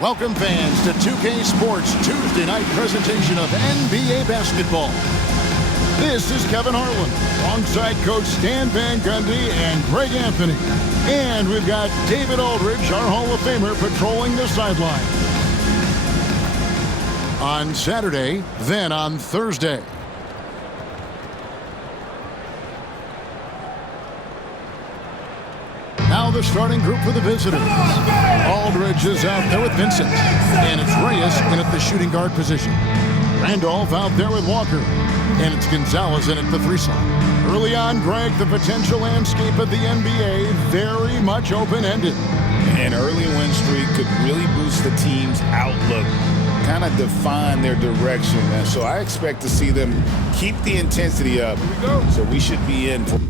Welcome fans to 2K Sports Tuesday night presentation of NBA basketball. This is Kevin Harlan alongside Coach Stan Van Gundy and Greg Anthony. And we've got David Aldridge, our Hall of Famer, patrolling the sideline. On Saturday, then on Thursday. Now the starting group for the visitors. Aldridge is out there with Vincent. And it's Reyes in at the shooting guard position. Randolph out there with Walker. And it's Gonzalez in at the 3 slot. Early on, Greg, the potential landscape of the NBA very much open-ended. An early win streak could really boost the team's outlook, kind of define their direction. And so I expect to see them keep the intensity up. Here we go. So we should be in for...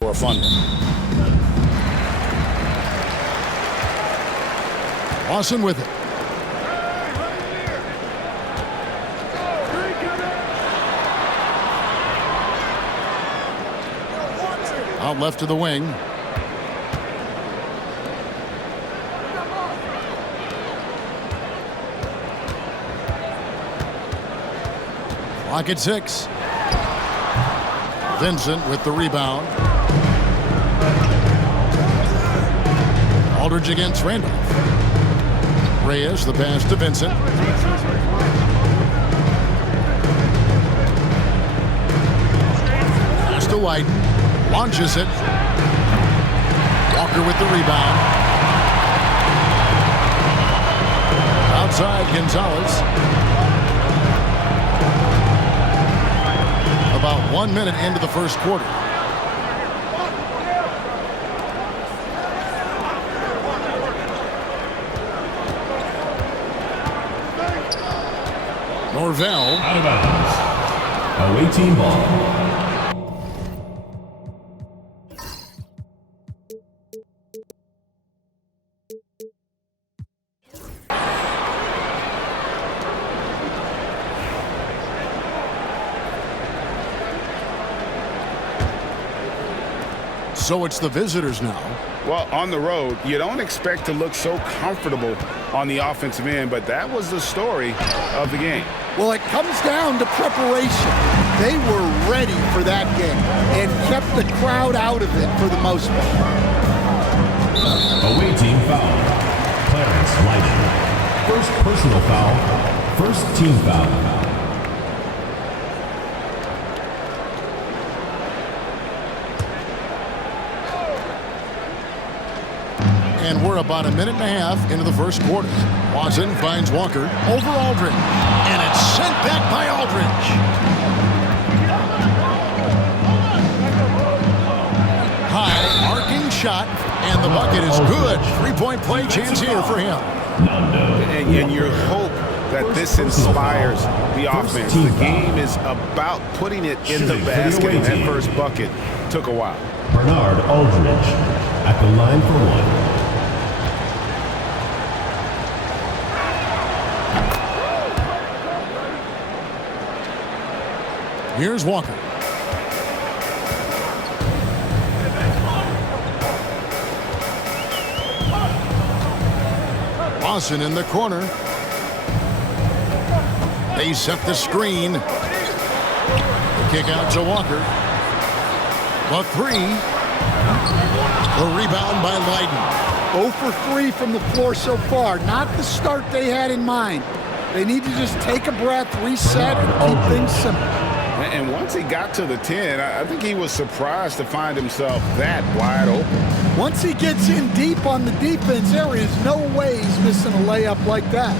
for a fun one. Lawson with it. Out left to the wing. Clock at 6. Vincent with the rebound. Aldridge against Randolph. Reyes, the pass to Vincent. Pass to White. Launches it. Walker with the rebound. Outside, Gonzalez. About 1 minute into the first quarter. Norvell. Out of bounds. Away team ball. So it's the visitors now. Well, on the road, you don't expect to look so comfortable on the offensive end, but that was the story of the game. Well, it comes down to preparation. They were ready for that game and kept the crowd out of it for the most part. Away team foul. Clarence Lighting. First personal foul. First team foul. And we're about a minute and a half into the first quarter. Watson finds Walker over Aldridge. And it's sent back by Aldridge. High, arcing shot, and the bucket is good. Three-point play chance here for him. And you hope that this inspires the offense. The game is about putting it in the basket, and that first bucket took a while. Bernard Aldridge at the line for one. Here's Walker. Lawson in the corner. They set the screen. The kick out to Walker. The 3. The rebound by Leiden. 0 for 3 from the floor so far. Not the start they had in mind. They need to just take a breath, reset, and keep things simple. And once he got to the 10, I think he was surprised to find himself that wide open. Once he gets in deep on the defense, there is no way he's missing a layup like that.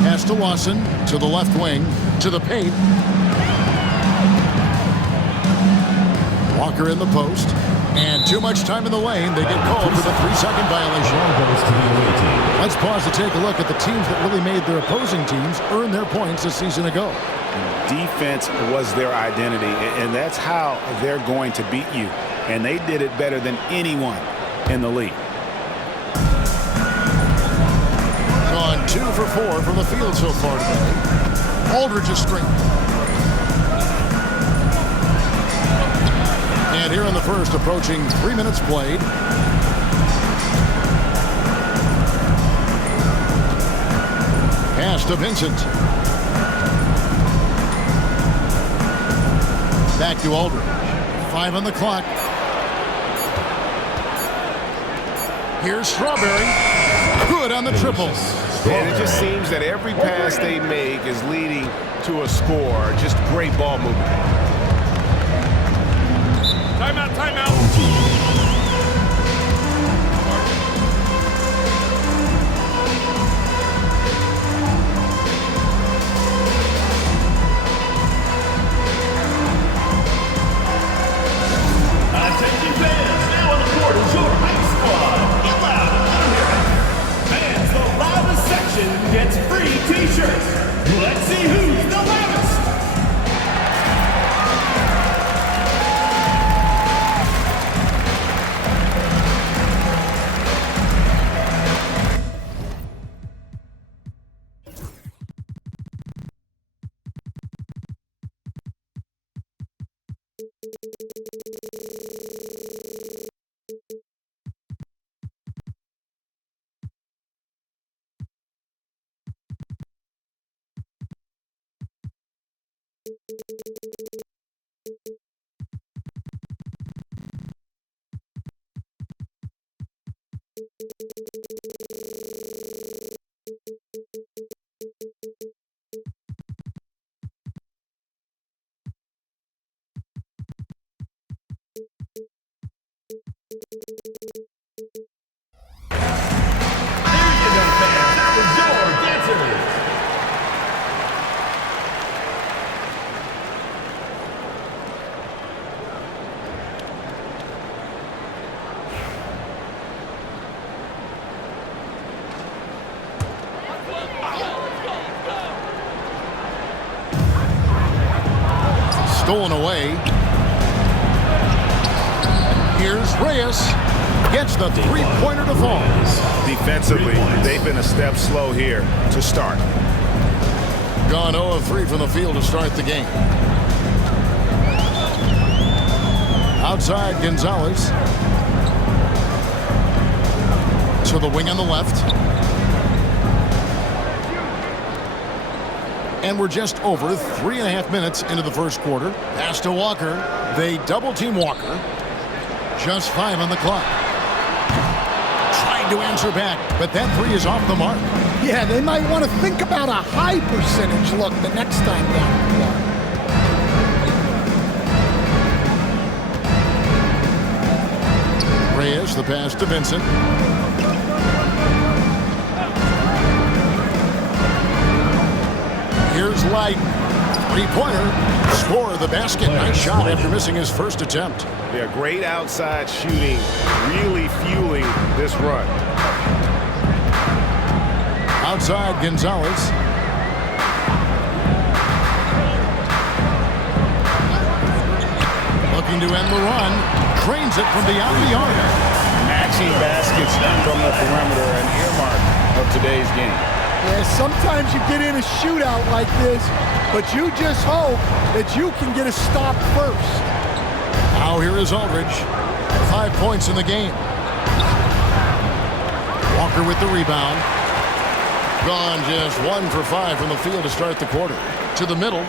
Pass to Lawson, to the left wing, to the paint. Walker in the post. And too much time in the lane. They get called for the 3-second violation. Goes to the away team. Let's pause to take a look at the teams that really made their opposing teams earn their points a season ago. Defense was their identity, and that's how they're going to beat you. And they did it better than anyone in the league. Gone 2 for 4 from the field so far today. Aldridge is straight. And here in the first, approaching 3 minutes played. Pass to Vincent. Back to Aldridge. 5 on the clock. Here's Strawberry. Good on the triple. And it just seems that every pass they make is leading to a score. Just great ball movement. Timeout, timeout. Attention fans, now on the court is your hype squad. Get loud and let 'em hear it. Fans, the loudest section gets free t-shirts. Let's see who's the loudest. Stolen away. Here's Reyes. Gets the three-pointer to fall. Defensively, they've been a step slow here to start. Gone 0 of 3 from the field to start the game. Outside Gonzalez. To the wing on the left. And we're just over 3.5 minutes into the first quarter. Pass to Walker. They double-team Walker. Just 5 on the clock. Trying to answer back, but that 3 is off the mark. Yeah, they might want to think about a high percentage look the next time down the floor. Reyes, the pass to Vincent. Here's Light. Three-pointer. Score the basket. Nice shot after missing his first attempt. Yeah, great outside shooting, really fueling this run. Outside Gonzalez. Looking to end the run. Drains it from beyond the arc. Matching baskets from the perimeter, an earmark of today's game. Yeah, sometimes you get in a shootout like this, but you just hope that you can get a stop first. Now here is Aldridge. 5 points in the game. Walker with the rebound. Gone just 1 for 5 from the field to start the quarter. To the middle.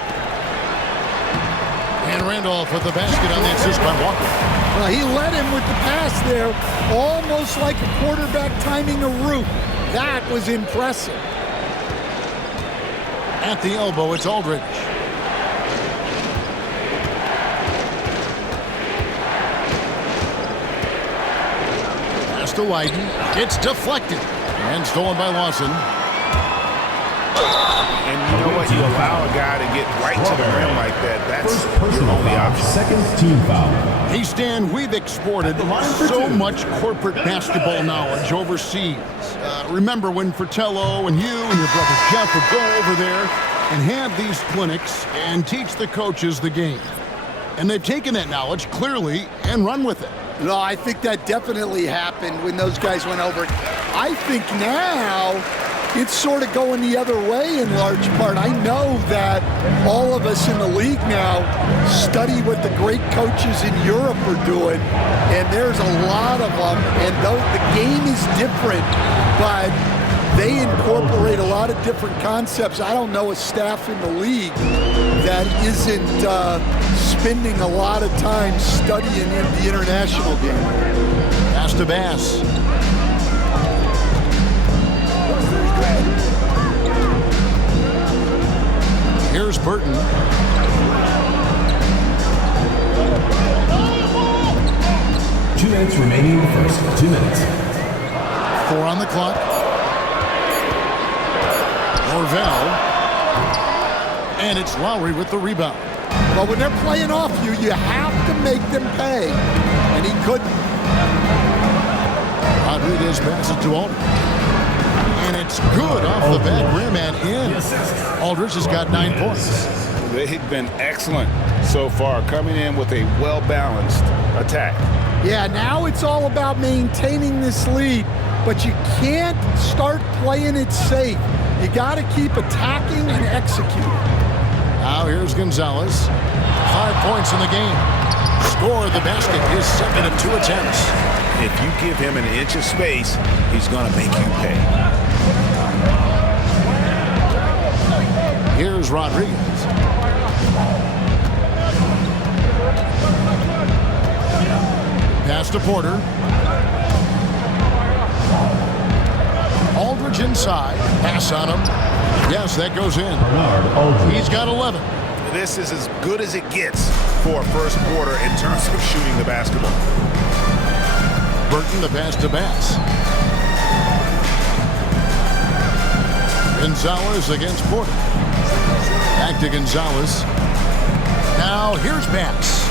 And Randolph with the basket on the assist by Walker. Well, he led him with the pass there, almost like a quarterback timing a route. That was impressive. At the elbow, it's Aldridge. Pass to Wyden. It's deflected. And stolen by Lawson. And you know what? you allow a guy to get right to the rim like that, that's First your personal only foul, option. second team foul. Hey, Stan, we've exported so much corporate basketball knowledge overseas. Remember when Fratello and you and your brother Jeff would go over there and have these clinics and teach the coaches the game. And they've taken that knowledge clearly and run with it. No, I think that definitely happened when those guys went over. I think now it's sort of going the other way in large part. I know that all of us in the league now study what the great coaches in Europe are doing, and there's a lot of them, and though the game is different, but they incorporate a lot of different concepts. I don't know a staff in the league that isn't spending a lot of time studying in the international game. Pass to Bass. Here's Burton. Two minutes remaining in the first. 2 minutes. 4 on the clock. Norvell. And it's Lowry with the rebound. But when they're playing off you, you have to make them pay. And he couldn't. Rodriguez passes to Aldridge. And it's good off the back rim and in. Aldridge has got 9 points. They've been excellent so far, coming in with a well-balanced attack. Yeah, now it's all about maintaining this lead, but you can't start playing it safe. You got to keep attacking and executing. Now here's Gonzalez. 5 points in the game. Score the basket, his second of 2 attempts. If you give him an inch of space, he's going to make you pay. Here's Rodriguez. Pass to Porter. Aldridge inside. Pass on him. Yes, that goes in. He's got 11. This is as good as it gets for a first quarter in terms of shooting the basketball. Burton the pass to Bass. Gonzalez against Porter. Back to Gonzalez. Now here's Bass.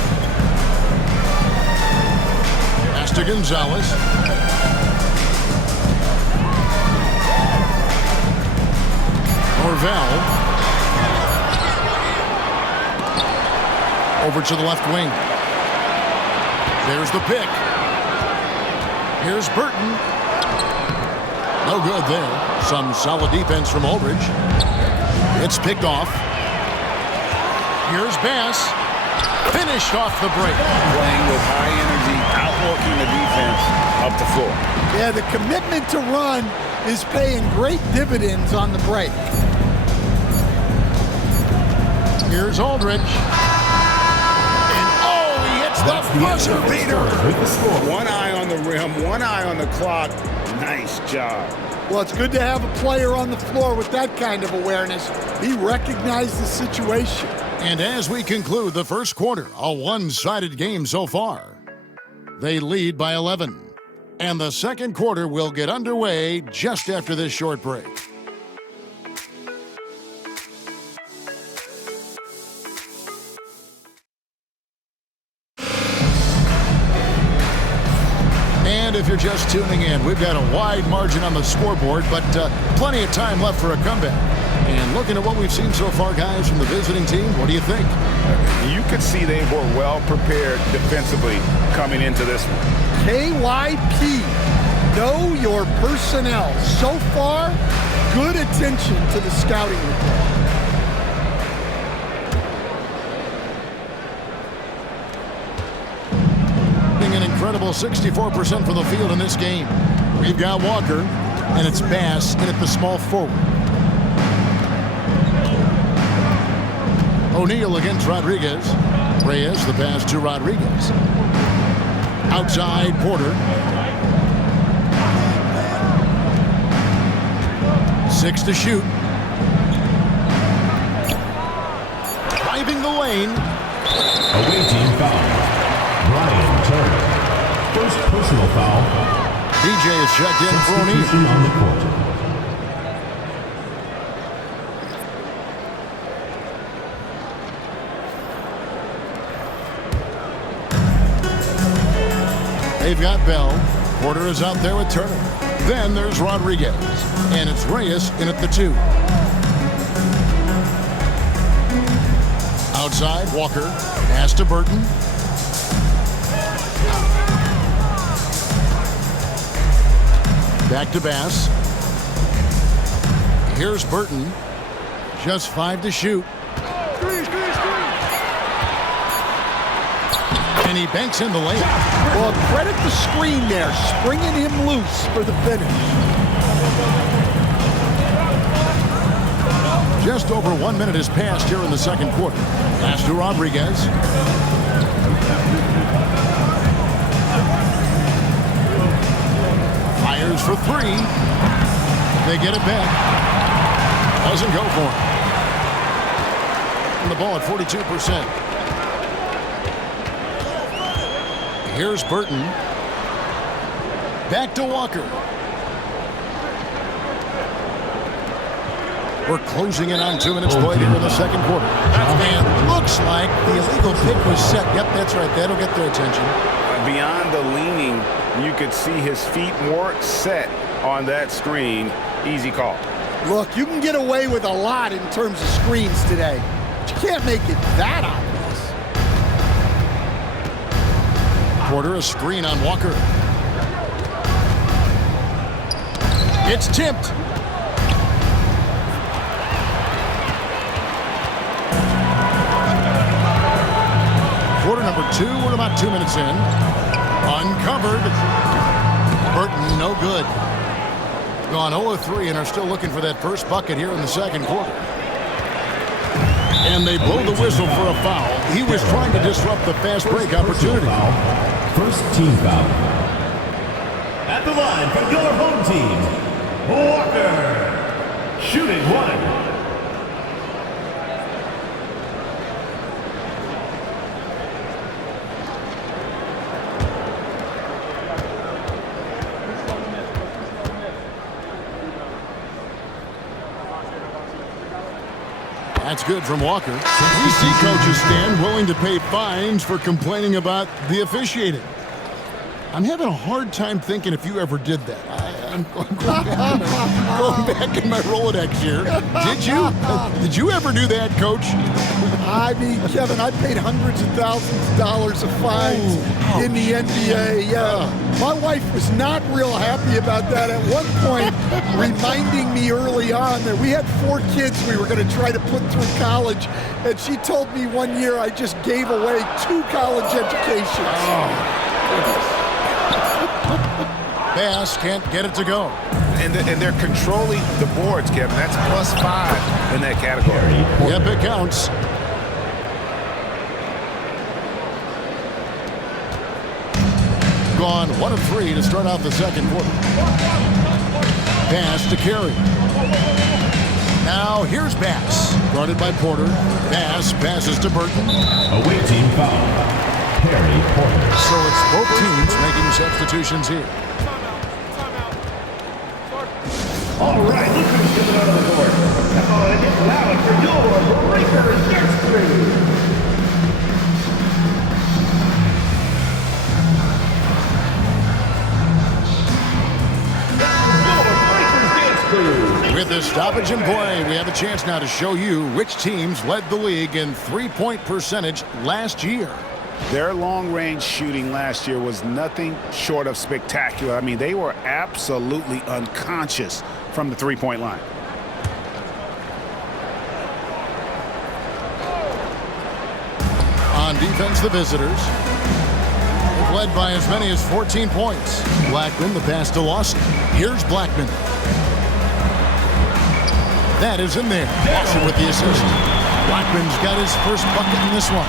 Pass to Gonzalez. Norvell. Over to the left wing. There's the pick. Here's Burton. No good there. Some solid defense from Aldridge. It's picked off. Here's Bass. Finished off the break. Playing with high energy, outworking the defense up the floor. Yeah, the commitment to run is paying great dividends on the break. Here's Aldridge. And oh, he hits the buzzer beater. One eye on the rim, one eye on the clock. Nice job. Well, it's good to have a player on the floor with that kind of awareness. He recognized the situation. And as we conclude the first quarter, a one-sided game so far. They lead by 11. And the second quarter will get underway just after this short break. And if you're just tuning in, we've got a wide margin on the scoreboard, but plenty of time left for a comeback. And looking at what we've seen so far, guys, from the visiting team, what do you think? You could see they were well prepared defensively coming into this one. KYP, know your personnel. So far, good attention to the scouting report. An incredible 64% from the field in this game. We've got Walker, and it's Bass in at the small forward. O'Neal against Rodriguez. Reyes, the pass to Rodriguez. Outside, Porter. 6 to shoot. Driving the lane. Away team foul. Brian Turner. First personal foul. DJ is checked in for O'Neal. On the court. They've got Bell. Porter is out there with Turner. Then there's Rodriguez. And it's Reyes in at the 2. Outside, Walker. Pass to Burton. Back to Bass. Here's Burton. Just 5 to shoot. And he banks in the layup. Well, credit the screen there, springing him loose for the finish. Just over 1 minute has passed here in the second quarter. Pass to Rodriguez. Fires for 3. They get it back. Doesn't go for it. And the ball at 42%. Here's Burton. Back to Walker. We're closing in on 2 minutes played here in the second quarter. And looks like the illegal pick was set. Yep, that's right. That'll get their attention. Beyond the leaning, you could see his feet more set on that screen. Easy call. Look, you can get away with a lot in terms of screens today, but you can't make it that obvious. Porter, a screen on Walker. It's tipped. Quarter number 2, we're about 2 minutes in. Uncovered. Burton, no good. Gone 0-3 and are still looking for that first bucket here in the second quarter. And they blow the whistle for a foul. He was trying to disrupt the fast break opportunity. First team foul. At the line for your home team, Walker. Shooting 1. That's good from Walker. We see coaches stand willing to pay fines for complaining about the officiating. I'm having a hard time thinking if you ever did that. I'm going back in my Rolodex here. Did you ever do that, Coach? I mean, Kevin, I paid hundreds of thousands of dollars of fines in the NBA. Yeah. My wife was not real happy about that at one point, reminding me early on that we had 4 kids we were going to try to put through college, and she told me one year I just gave away 2 college educations. Bass can't get it to go. And they're controlling the boards, Kevin. That's +5 in that category. Yep, it counts. Gone 1 of 3 to start out the second quarter. Pass to Carey. Now here's Bass. Guarded by Porter. Bass passes to Burton. Away team foul. Perry Porter. So it's both teams making substitutions here. All right, look who's coming out of the court. Come on, it's loud for your Breakers Dance Crew. With the stoppage in play, we have a chance now to show you which teams led the league in three-point percentage last year. Their long-range shooting last year was nothing short of spectacular. I mean, they were absolutely unconscious from the three-point line. On defense, the visitors. They've led by as many as 14 points. Blackman, the pass to Lawson. Here's Blackman. That is in there. Lawson with the assist. Blackman's got his first bucket in this one.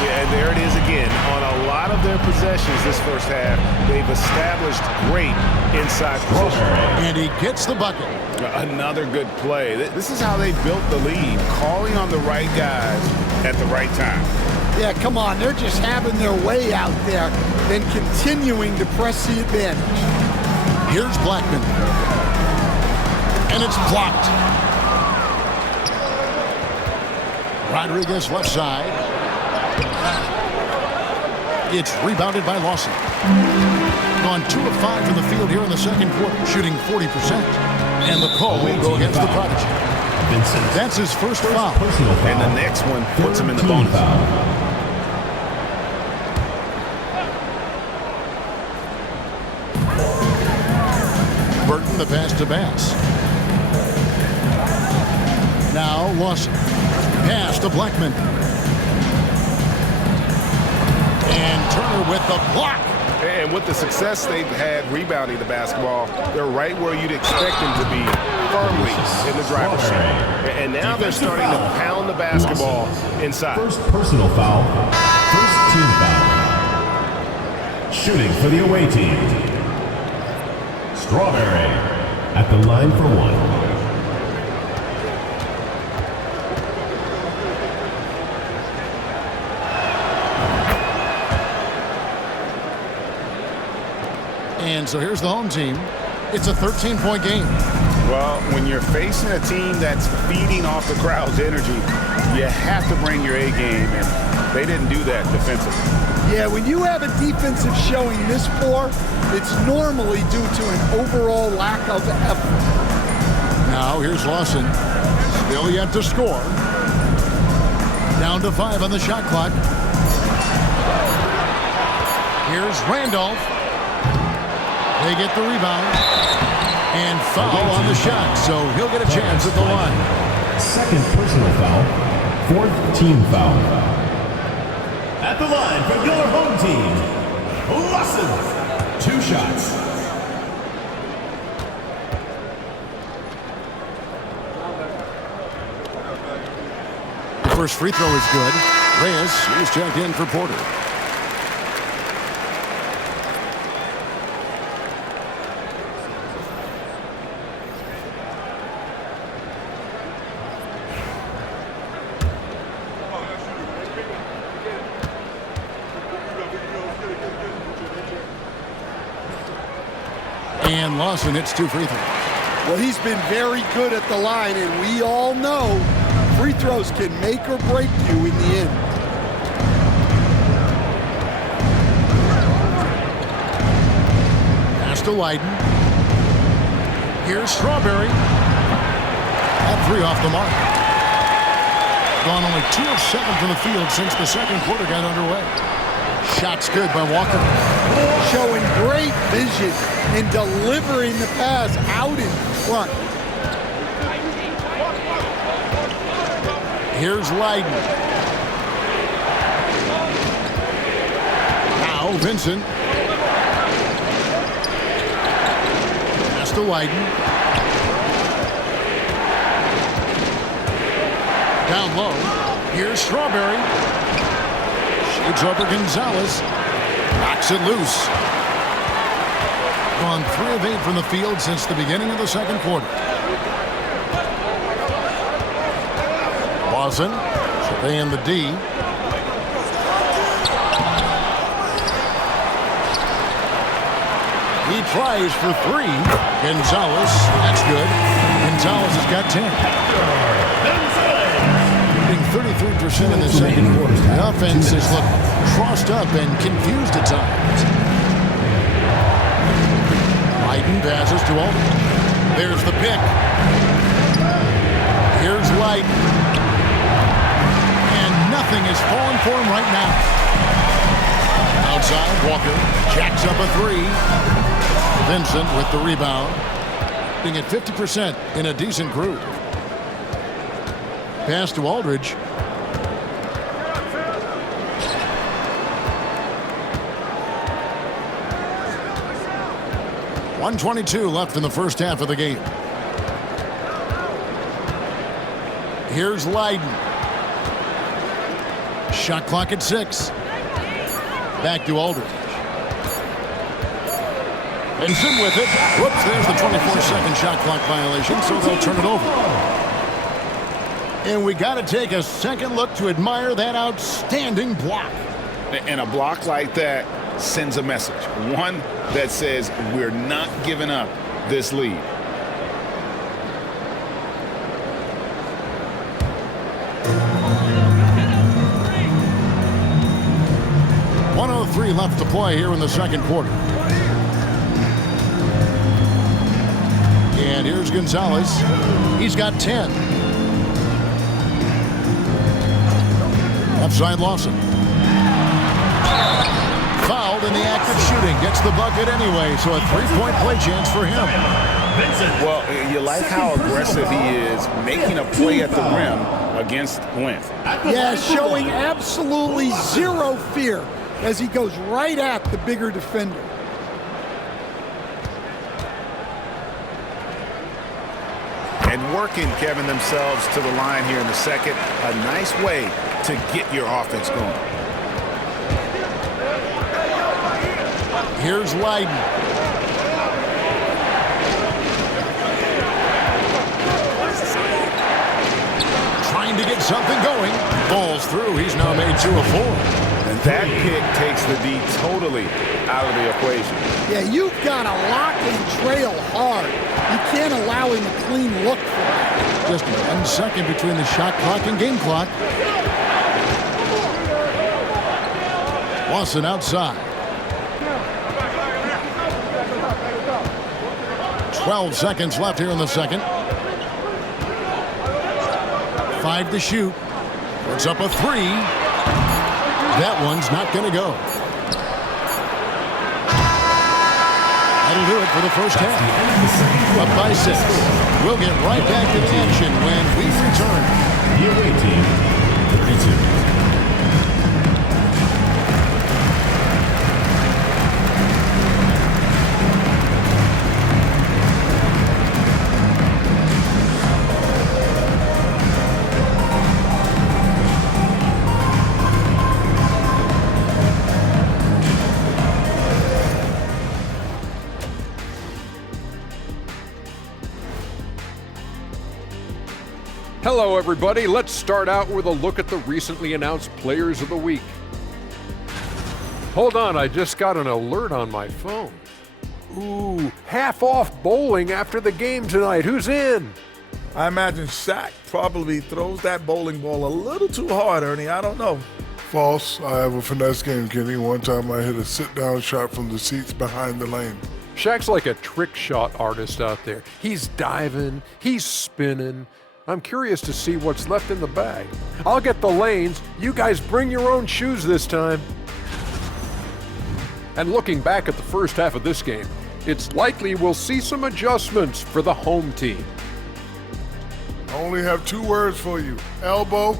Yeah, and there it is again. On a lot of their possessions this first half, they've established great inside position. And he gets the bucket. Another good play. This is how they built the lead, calling on the right guys at the right time. Yeah, come on. They're just having their way out there and continuing to press the advantage. Here's Blackman. And it's blocked. Rodriguez left side. It's rebounded by Lawson. Gone 2 of 5 from the field here in the second quarter, shooting 40%. And the call will go against the Prodigy. Vincent. That's his first foul. Personal foul. And the next one puts him in the Team bonus. foul. Burton, the pass to Bass. Now Lawson. Pass to Blackman. And Turner with the block. And with the success they've had rebounding the basketball, they're right where you'd expect them to be, firmly in the driver's seat. And now they're starting to pound the basketball inside. First personal foul. First team foul. Shooting for the away team. Strawberry at the line for one. And so here's the home team. It's a 13-point game. Well, when you're facing a team that's feeding off the crowd's energy, you have to bring your A game, and they didn't do that defensively. Yeah, when you have a defensive showing this poor, it's normally due to an overall lack of effort. Now here's Lawson. Still yet to score. Down to 5 on the shot clock. Here's Randolph. They get the rebound. And foul on the shot, so he'll get a chance at the line. Second personal foul. Fourth team foul. At the line for your home team, Lawson. 2 shots. The first free throw is good. Reyes is checked in for Porter. And Lawson hits 2 free throws. Well, he's been very good at the line, and we all know free throws can make or break you in the end. Pass to Leiden. Here's Strawberry. That 3 off the mark. Gone only 2 of 7 from the field since the second quarter got underway. Shot's good by Walker. Showing great vision in delivering the pass out in front. Here's Leiden. Now Vincent. Pass to Leiden. Down low. Here's Strawberry. Shoots over Gonzalez. Knocks it loose. Gone 3 of 8 from the field since the beginning of the second quarter. Lawson surveying the D. He tries for 3. Gonzalez, that's good. Gonzalez has got 10. Shooting 33% in the second quarter. The offense has looked crossed up and confused at times. Leiden passes to Alden. There's the pick. Here's Leiden. And nothing is falling for him right now. Outside, Walker jacks up a 3. Vincent with the rebound. Being at 50% in a decent groove. Pass to Aldridge. .122 left in the first half of the game. Here's Leiden. Shot clock at 6. Back to Aldridge. Vincent with it. Whoops, there's the 24-second shot clock violation, so they'll turn it over. And we got to take a second look to admire that outstanding block. And a block like that sends a message. One that says we're not giving up this lead. .103 left to play here in the second quarter. And here's Gonzalez. He's got 10. Left side Lawson. Fouled in the act of shooting. Gets the bucket anyway, so a three-point play chance for him. Well, you like how aggressive he is, making a play at the rim against length. Yeah, showing absolutely zero fear as he goes right at the bigger defender. And working, Kevin, themselves to the line here in the second. A nice way to get your offense going. Here's Leiden. Trying to get something going. Falls through. He's now made 2 of 4. And that pick takes the D totally out of the equation. Yeah, you've got to lock and trail hard. You can't allow him a clean look for it. Just 1 second between the shot clock and game clock. Lawson outside. 12 seconds left here in the second. 5 to shoot. Puts up a 3. That one's not going to go. That'll do it for the first half. Up by 6. We'll get right back to the action when we return. The away team, 32. Hello, everybody. Let's start out with a look at the recently announced Players of the Week. Hold on, I just got an alert on my phone. Ooh, half off bowling after the game tonight. Who's in? I imagine Shaq probably throws that bowling ball a little too hard, Ernie. I don't know. False. I have a finesse game, Kenny. One time I hit a sit-down shot from the seats behind the lane. Shaq's like a trick shot artist out there. He's diving, he's spinning. I'm curious to see what's left in the bag. I'll get the lanes. You guys bring your own shoes this time. And looking back at the first half of this game, it's likely we'll see some adjustments for the home team. I only have 2 words for you. Elbow,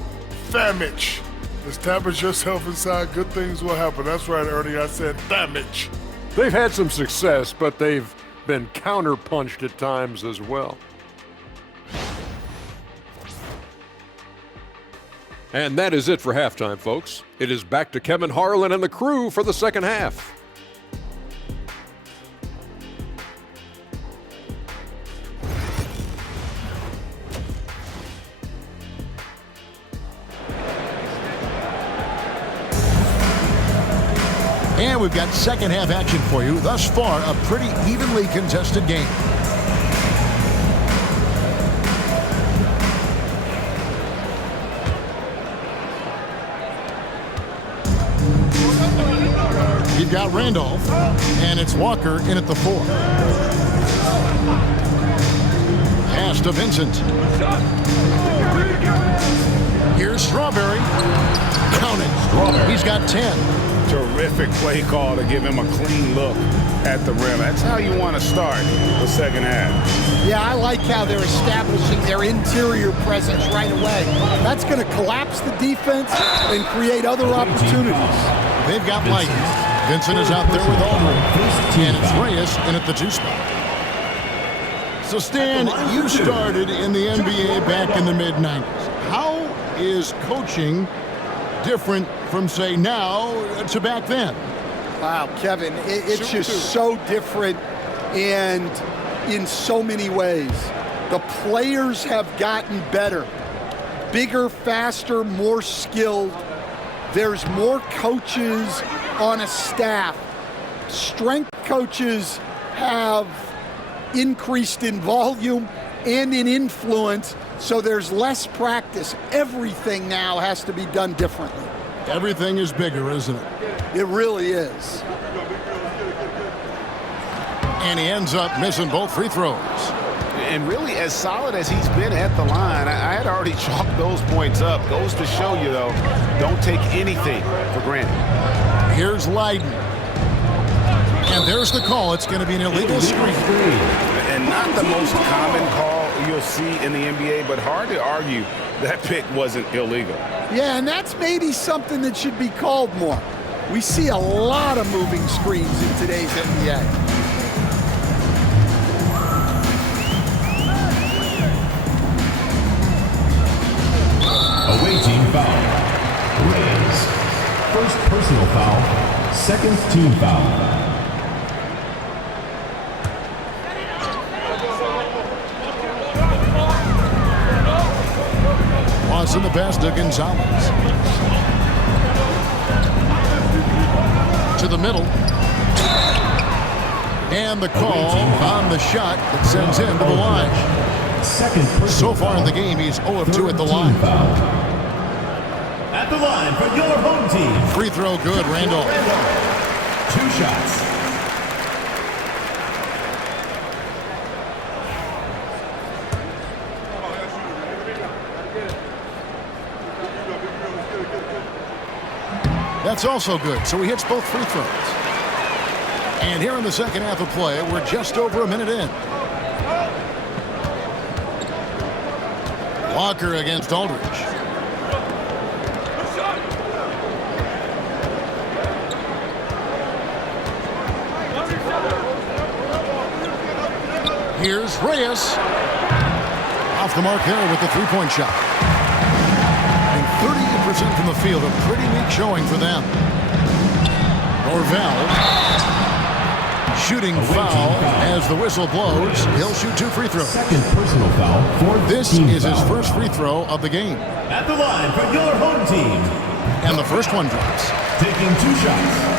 damage. Establish yourself inside, good things will happen. That's right, Ernie, I said damage. They've had some success, but they've been counterpunched at times as well. And that is it for halftime, folks. It is back to Kevin Harlan and the crew for the second half. And we've got second half action for you. Thus far, a pretty evenly contested game. You've got Randolph, and it's Walker in at the 4. Pass to Vincent. Here's Strawberry. Count it. He's got 10. Terrific play call to give him a clean look at the rim. That's how you want to start the second half. Yeah, I like how they're establishing their interior presence right away. That's going to collapse the defense and create other opportunities. They've got Light. Vincent is out there with Aldridge. And it's Reyes in at the 2 spot. So, Stan, you started in the NBA back in the mid-90s. How is coaching different from, say, now to back then? Wow, Kevin, it's just so different and in so many ways. The players have gotten better, bigger, faster, more skilled. There's more coaches on a staff. Strength coaches have increased in volume and in influence, so there's less practice. Everything now has to be done differently. Everything is bigger, isn't it? It really is. And he ends up missing both free throws. And really, as solid as he's been at the line, I had already chalked those points up. Goes to show you, though, don't take anything for granted. Here's Leiden. And there's the call. It's going to be an illegal screen. And not the most common call you'll see in the NBA, but hard to argue that pick wasn't illegal. Yeah, and that's maybe something that should be called more. We see a lot of moving screens in today's NBA. Away team foul. Rays. First personal foul. Second team foul. In the pass to Gonzalez. To the middle. And the call on the shot that sends him to the line. So far in the game, he's 0 of 2 at the line. At the line for your home team. Free throw good, Randall. 2 shots. That's also good, so he hits both free throws. And here in the second half of play, we're just over a minute in. Walker against Aldridge. Here's Reyes. Off the mark there with the three-point shot. 38% from the field, a pretty weak showing for them. Norvell, shooting foul as the whistle blows. He'll shoot 2 free throws. Second personal foul for this is his first free throw of the game. At the line for your home team. And the first one drops. Taking 2 shots.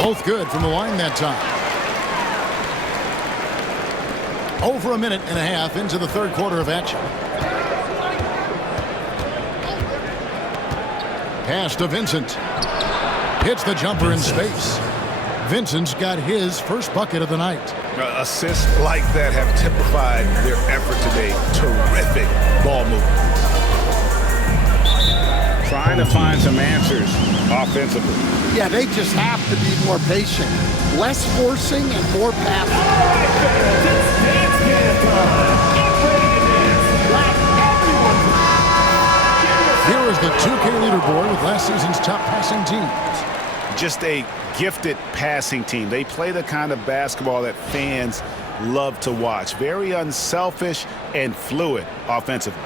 Both good from the line that time. Over a minute and a half into the third quarter of action. Pass to Vincent. Hits the jumper in space. Vincent's got his first bucket of the night. Assists like that have typified their effort today. Terrific ball movement. Trying to find some answers offensively. Yeah, they just have to be more patient. Less forcing and more passing. Here is the 2K leaderboard with last season's top passing teams. Just a gifted passing team. They play the kind of basketball that fans love to watch. Very unselfish and fluid offensively.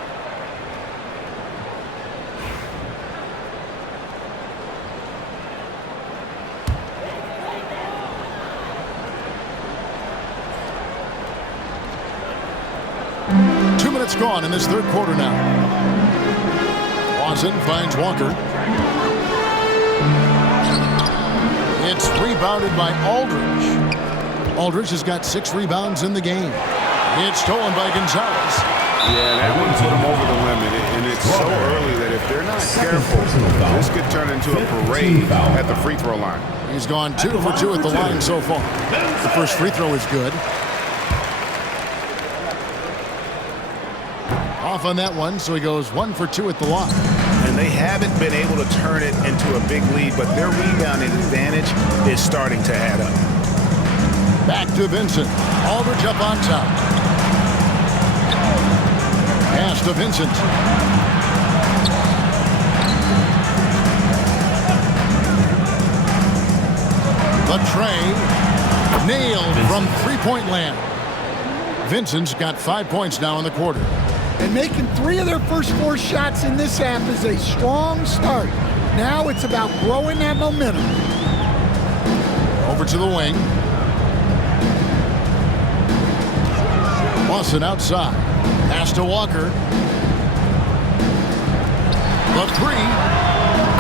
Gone in this third quarter now. Watson finds Walker. It's rebounded by Aldridge. Aldridge has got 6 rebounds in the game. It's stolen by Gonzalez. Yeah, that one put him over the limit, and it's so early that if they're not careful, this could turn into a parade at the free throw line. He's gone 2 for 2 at the line so far. The first free throw is good. Off on that one, so he goes 1 for 2 at the line. And they haven't been able to turn it into a big lead, but their rebounding advantage is starting to add up. Back to Vincent. Aldridge up on top. Pass to Vincent. The tray nailed from three-point land. Vincent's got 5 points now in the quarter. And making 3 of their first 4 shots in this half is a strong start. Now it's about growing that momentum. Over to the wing. Lawson outside. Pass to Walker. The 3.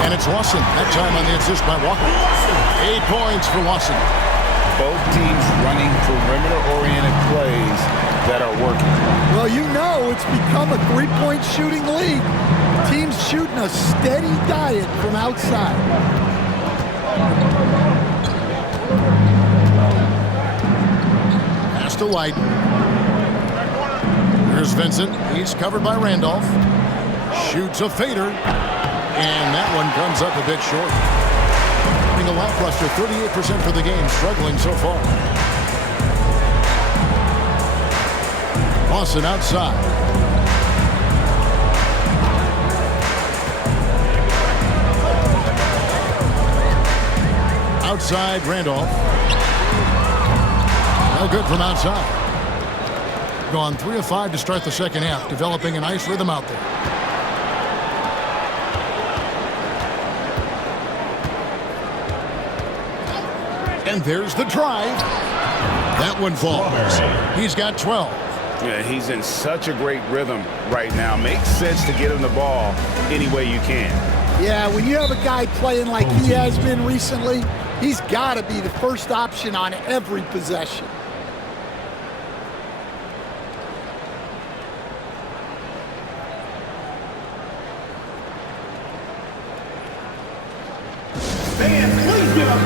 And it's Lawson. That time on the assist by Walker. 8 points for Lawson. Both teams running perimeter-oriented plays that are working. Well, you know it's become a 3-point shooting league. Teams shooting a steady diet from outside. to Light. Here's Vincent. He's covered by Randolph. Shoots a fader. And that one comes up a bit short. Having a lackluster 38% for the game, struggling so far. Lawson outside. Outside, Randolph. No good from outside. Gone 3 of 5 to start the second half, developing a nice rhythm out there. And there's the drive. That one falls. He's got 12. Yeah, he's in such a great rhythm right now. Makes sense to get him the ball any way you can. Yeah, when you have a guy playing like he has been recently, he's got to be the first option on every possession. Fans, please give up.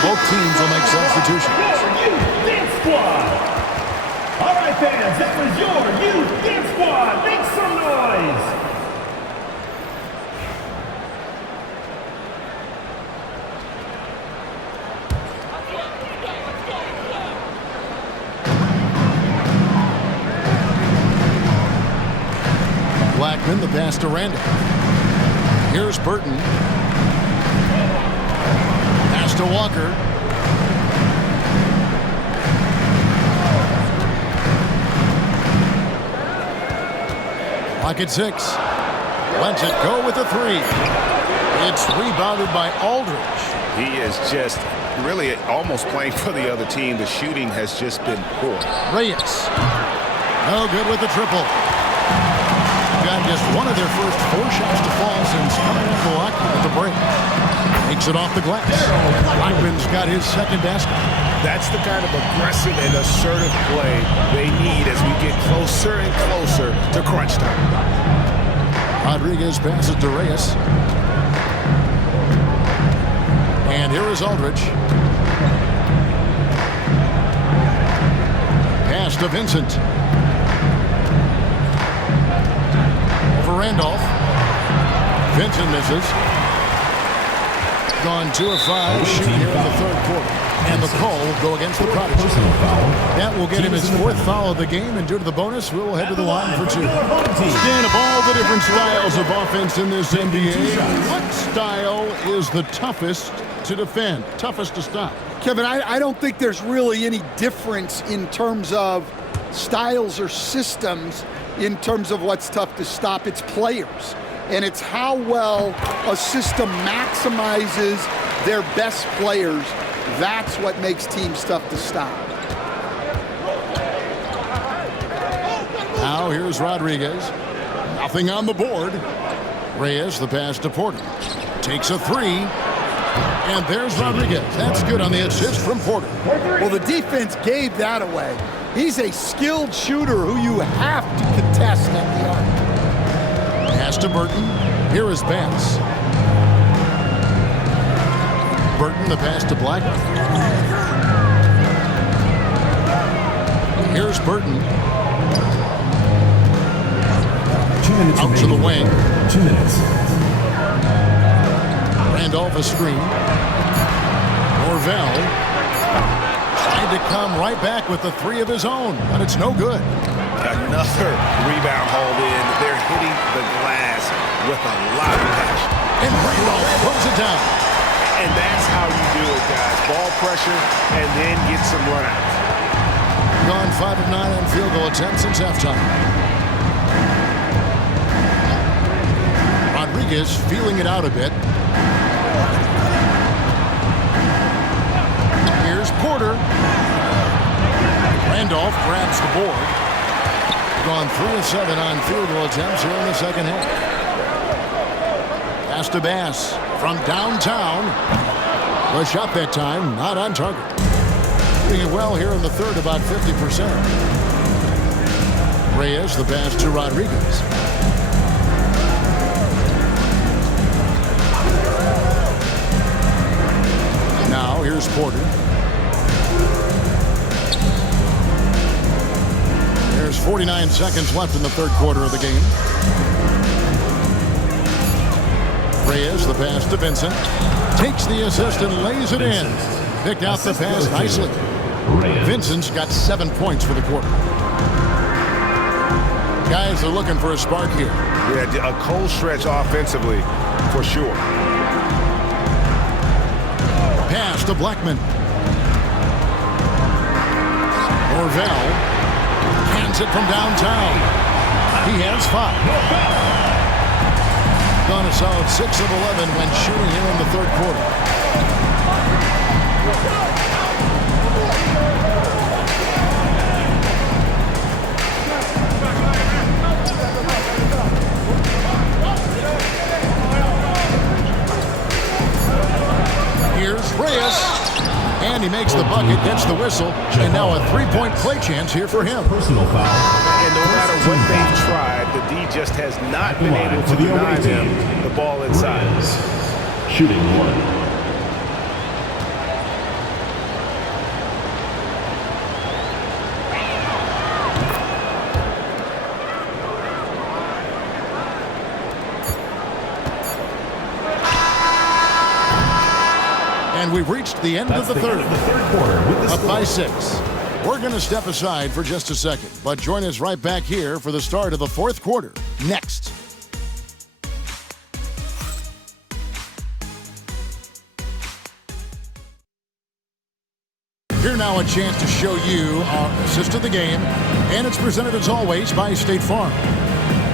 Both teams will make substitutions. Your youth dance squad. All right, fans, that was your youth dance squad. Make some noise. Blackman, the pass to Randall. Here's Burton. Pass to Walker. Clock at 6. Lets it go with a 3. It's rebounded by Aldridge. He is just really almost playing for the other team. The shooting has just been poor. Reyes. No good with the triple. Got just one of their first 4 shots to fall since coming off the lock at the break. Takes it off the glass. Blackman's got his second basket. That's the kind of aggressive and assertive play they need as we get closer and closer to crunch time. Rodriguez passes to Reyes. And here is Aldridge. Pass to Vincent. Over Randolph. Vincent misses. Gone 2 of 5 shooting here in the third quarter. And the call will go against the Prodigy. That will get him his 4th foul of the game, and due to the bonus, we will head to the line for 2. Scan of all the different styles of offense in this NBA, what style is the toughest to defend, toughest to stop? Kevin, I don't think there's really any difference in terms of styles or systems in terms of what's tough to stop. It's players. And it's how well a system maximizes their best players. That's what makes teams tough to stop. Now here's Rodriguez. Nothing on the board. Reyes, the pass to Porter. Takes a 3. And there's Rodriguez. That's good on the assist from Porter. Well, the defense gave that away. He's a skilled shooter who you have to contest at the arc. Pass to Burton. Here is Bass. Burton, the pass to Blackman. Here's Burton. 2 minutes Out to the remaining. wing. 2 minutes. Randolph a screen. Norvell trying to come right back with the three of his own, but it's no good. Another rebound hauled in. They're hitting the glass with a lot of passion. And Randolph throws it down. And that's how you do it, guys. Ball pressure and then get some runouts. Gone 5 of 9 on field goal attempts since halftime. Rodriguez feeling it out a bit. Here's Porter. Randolph grabs the board. Gone 3 of 7 on field goal attempts here in the second half. Pass to Bass from downtown. The shot that time not on target. Doing it well here in the third, about 50%. Reyes, the pass to Rodriguez. Now here's Porter. There's 49 seconds left in the third quarter of the game. Reyes, the pass to Vincent. Takes the assist and lays it in. Picked out the pass nicely. Vincent's got 7 points for the quarter. Guys are looking for a spark here. Yeah, a cold stretch offensively, for sure. Pass to Blackman. Norvell hands it from downtown. He has 5. Gone a solid 6 of 11 when shooting here in the third quarter. Here's Reyes. And he makes the bucket, gets the whistle, and now a three-point play chance here for him. Personal foul. And no matter what they've tried, the D just has not been able to deny them the ball inside. Shooting 1. And we've reached the end of the third. Up by 6. We're going to step aside for just a second, but join us right back here for the start of the fourth quarter. Next. Here now a chance to show you our assist of the game, and it's presented as always by State Farm.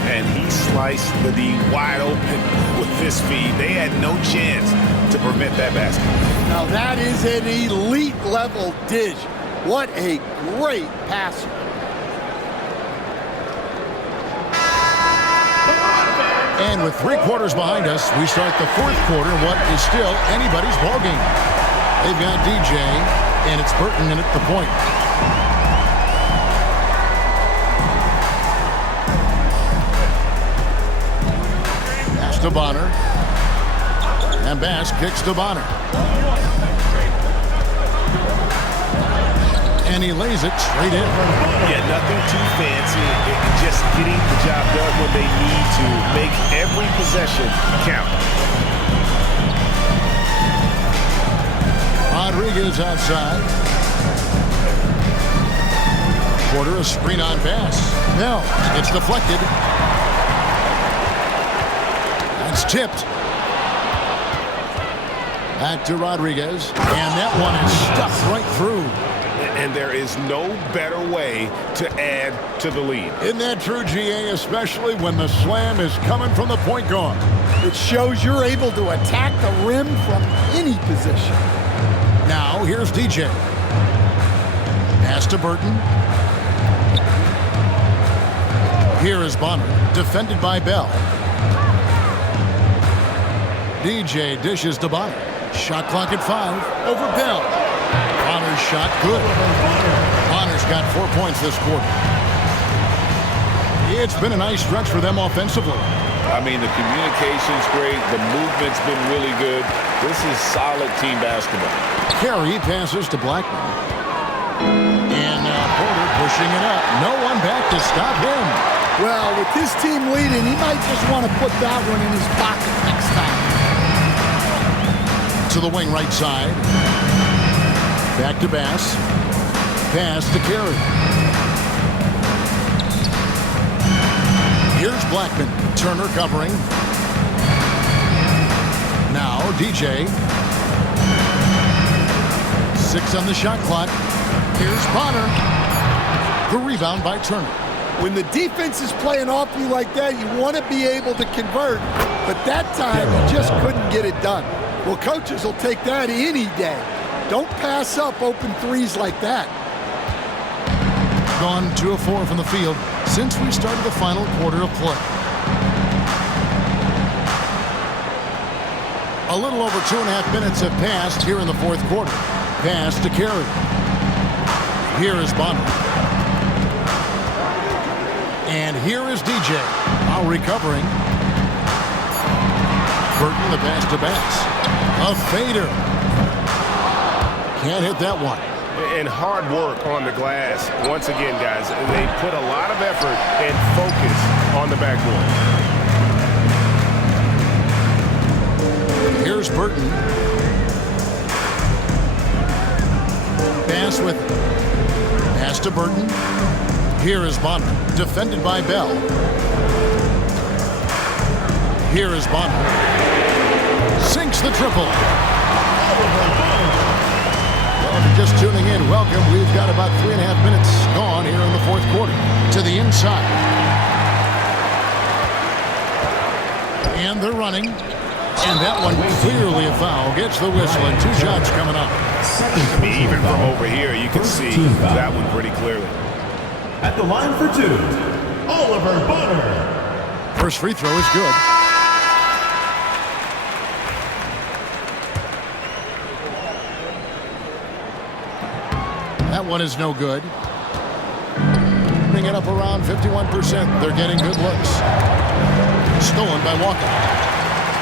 And he sliced the D wide open with this feed. They had no chance to prevent that basket. Now that is an elite level dish. What a great passer. And with 3 quarters behind us, we start the fourth quarter in what is still anybody's ballgame. They've got DJ, and it's Burton in at the point. Pass to Bonner. And Bass kicks to Bonner. And he lays it straight in. Yeah, nothing too fancy. Just getting the job done when they need to. Make every possession count. Rodriguez outside. Porter a screen on Bass. No, it's deflected. That's tipped. Back to Rodriguez. And that one is stuck right through. And there is no better way to add to the lead. Isn't that true, GA, especially when the slam is coming from the point guard? It shows you're able to attack the rim from any position. Now, here's DJ. Pass to Burton. Here is Bonner, defended by Bell. DJ dishes to Bonner. Shot clock at 5, over Bell. Bonner's shot good. Bonner's got 4 points this quarter. It's been a nice stretch for them offensively. I mean, the communication's great. The movement's been really good. This is solid team basketball. Carey passes to Blackman. And Porter pushing it up. No one back to stop him. Well, with his team leading, he might just want to put that one in his pocket next time. To the wing right side. Back to Bass. Pass to Carey. Here's Blackman. Turner covering. Now DJ. 6 on the shot clock. Here's Bonner. The rebound by Turner. When the defense is playing off you like that, you want to be able to convert. But that time, you just couldn't get it done. Well, coaches will take that any day. Don't pass up open threes like that. Gone 2 of 4 from the field since we started the final quarter of play. A little over 2.5 minutes have passed here in the fourth quarter. Pass to Carey. Here is Bonner. And here is DJ. Now recovering. Burton the pass to Bass. A fader. Can't hit that one. And hard work on the glass. Once again, guys, they put a lot of effort and focus on the backboard. Here's Burton. Bass with pass to Burton. Here is Bonner. Defended by Bell. Here is Bonner. Sinks the triple. Well, if you're just tuning in, welcome. We've got about 3.5 minutes gone here in the fourth quarter. To the inside. And they're running. And that one clearly a foul. Gets the whistle and 2 shots coming up. Even from over here, you can see that one pretty clearly. At the line for 2, Oliver Bonner. First free throw is good. That one is no good. Bring it up around 51%. They're getting good looks. Stolen by Walker.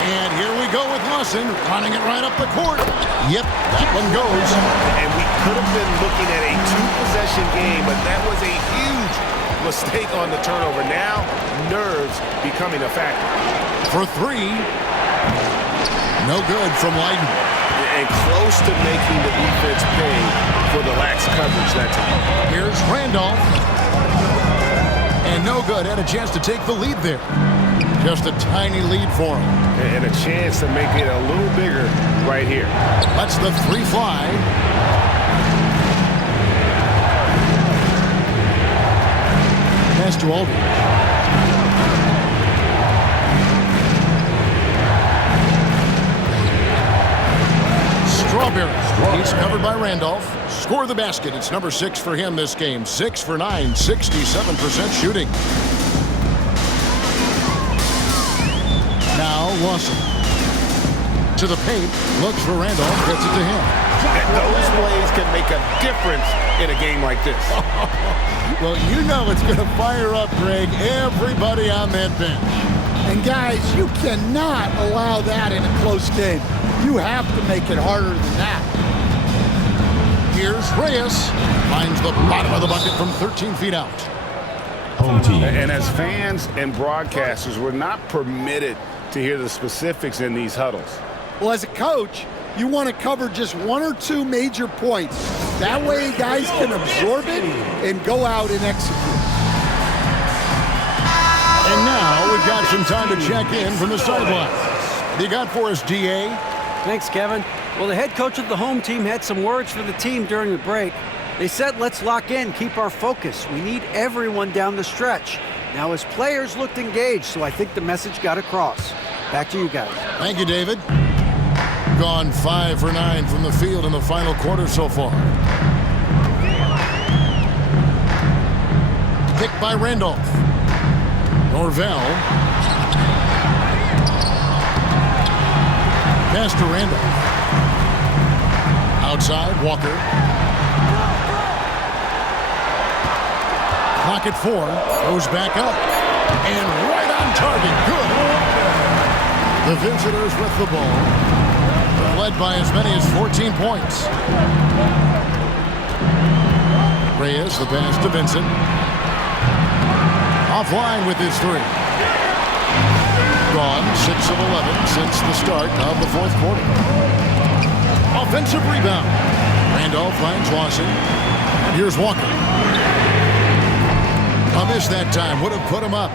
And here we go with Lawson, running it right up the court. Yep, that one goes. And we could have been looking at a 2-possession game, but that was a huge mistake on the turnover. Now, nerves becoming a factor. For 3. No good from Leiden. And close to making the defense pay for the lax coverage that time. Here's Randolph. And no good. Had a chance to take the lead there. Just a tiny lead for him. And a chance to make it a little bigger right here. That's the 3 fly. Pass to Aldridge. Strawberry. He's covered by Randolph. Score the basket. It's number 6 for him this game. 6 for 9, 67% shooting. Now Lawson. To the paint. Looks for Randolph. Gets it to him. And those plays can make a difference in a game like this. Well, you know it's going to fire up, Greg, everybody on that bench. And guys, you cannot allow that in a close game. You have to make it harder than that. Here's Reyes. Finds the bottom of the bucket from 13 feet out. Home team. And as fans and broadcasters, we're not permitted to hear the specifics in these huddles. Well, as a coach, you want to cover just 1 or 2 major points. That way guys can absorb it and go out and execute. And now we've got some time to check in from the sideline. What do you got for us, DA? Thanks, Kevin. Well, the head coach of the home team had some words for the team during the break. They said, let's lock in, keep our focus. We need everyone down the stretch. Now, his players looked engaged, so I think the message got across. Back to you guys. Thank you, David. Gone 5 for 9 from the field in the final quarter so far. Picked by Randolph. Norvell. Pass to Randolph. Outside, Walker. Clock at 4. Goes back up. And right on target. Good. The visitors with the ball. They're led by as many as 14 points. Reyes, the pass to Vincent. Offline with his three. Gone 6 of 11 since the start of the fourth quarter. Offensive rebound. Randolph finds Lawson. And here's Walker. A miss that time. Would have put him up.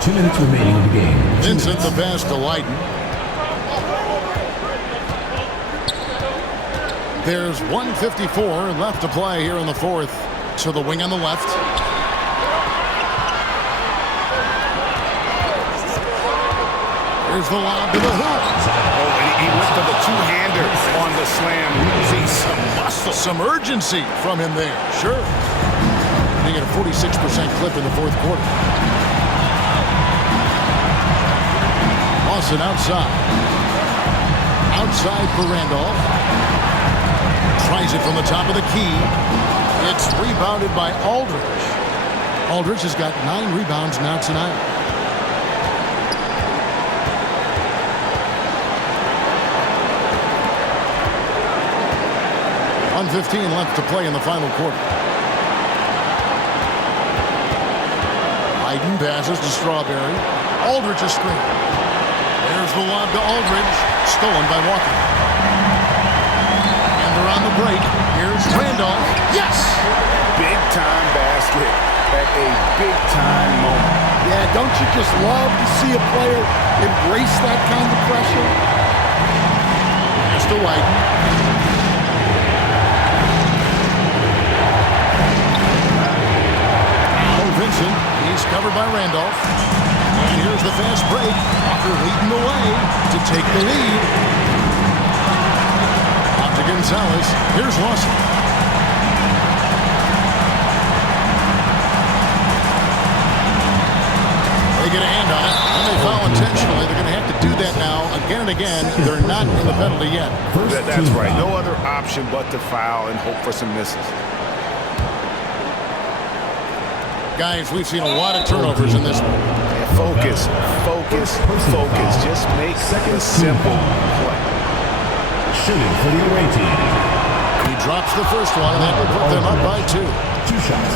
2 minutes remaining in the game. Vincent the pass to Leiden. There's 1:54 left to play here in the fourth. To the wing on the left. Here's the lob to the hoop. Oh, and he went for the two-hander on the slam. See some muscle. Some urgency from him there. Sure. They get a 46% clip in the fourth quarter. Lawson outside. Outside for Randolph. Tries it from the top of the key. It's rebounded by Aldridge. Aldridge has got 9 rebounds now tonight. .15 left to play in the final quarter. Leiden passes to Strawberry. Aldridge a screen. There's the lob to Aldridge. Stolen by Walker. And they're on the break. Here's Randolph. Yes! Big-time basket at a big-time moment. Yeah, don't you just love to see a player embrace that kind of pressure? Pass to Leiden. Vincent, he's covered by Randolph. And here's the fast break. Walker leading the way to take the lead. Out to Gonzalez. Here's Lawson. They get a hand on it, and they foul intentionally. They're going to have to do that now again and again. They're not in the penalty yet. That's right. No other option but to foul and hope for some misses. Guys, we've seen a lot of turnovers in this one. Focus, focus, focus. Just make a simple play. Shooting for the away team. He drops the first one, and that will put them up by 2. 2 shots.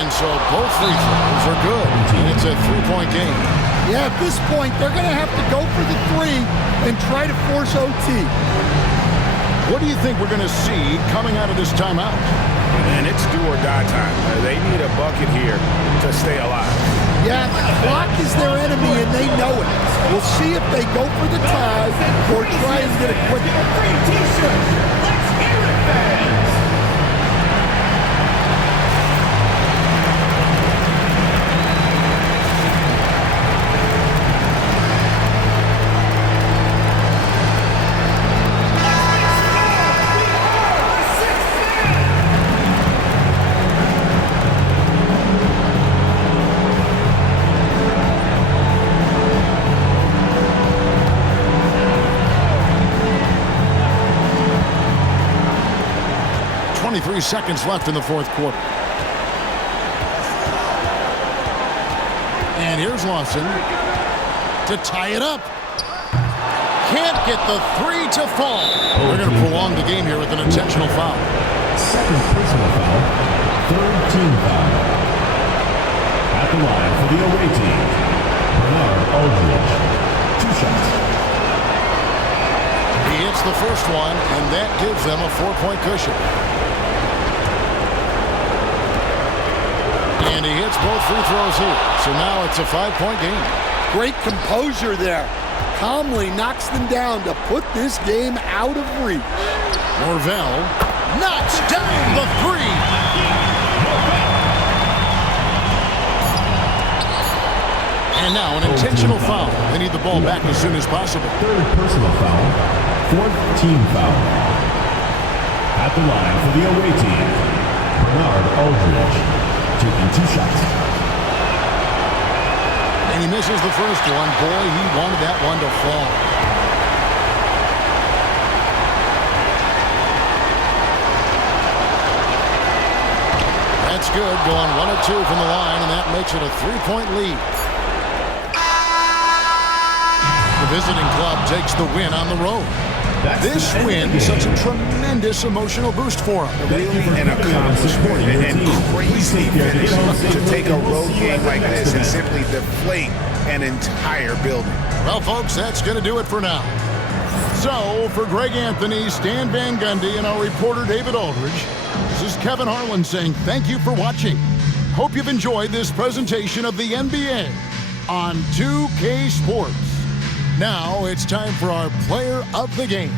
And so both free throws are good. And it's a 3-point game. Yeah, at this point, they're going to have to go for the 3 and try to force OT. What do you think we're going to see coming out of this timeout? And it's do or die time. They need a bucket here to stay alive. Yeah, the clock is their enemy, and they know it. We'll see if they go for the tie or try and get a quick. Free T-shirt. Let's hear it, fans. Seconds left in the fourth quarter. And here's Lawson to tie it up. Can't get the 3 to fall. They're going to prolong the game here with an intentional foul. Second personal foul. Third team foul. At the line for the away team, Bernard Aldridge. 2 shots. He hits the first one, and that gives them a 4-point cushion. And he hits both free throws here. So now it's a 5-point game. Great composure there. Calmly knocks them down to put this game out of reach. Norvell knocks down the 3. And now an intentional foul. They need the ball back as soon as possible. Third personal foul. Fourth team foul. At the line for the away team, Bernard Aldridge. Taking 2 shots. And he misses the first one. Boy, he wanted that one to fall. That's good. Going 1 of 2 from the line, and that makes it a 3-point lead. The visiting club takes the win on the road. This win such a tremendous emotional boost for him. Really an accomplishment and crazy finish to take a road game like this and simply deflate an entire building. Well, folks, that's going to do it for now. So, for Greg Anthony, Stan Van Gundy, and our reporter David Aldridge, this is Kevin Harlan saying thank you for watching. Hope you've enjoyed this presentation of the NBA on 2K Sports. Now it's time for our player of the game.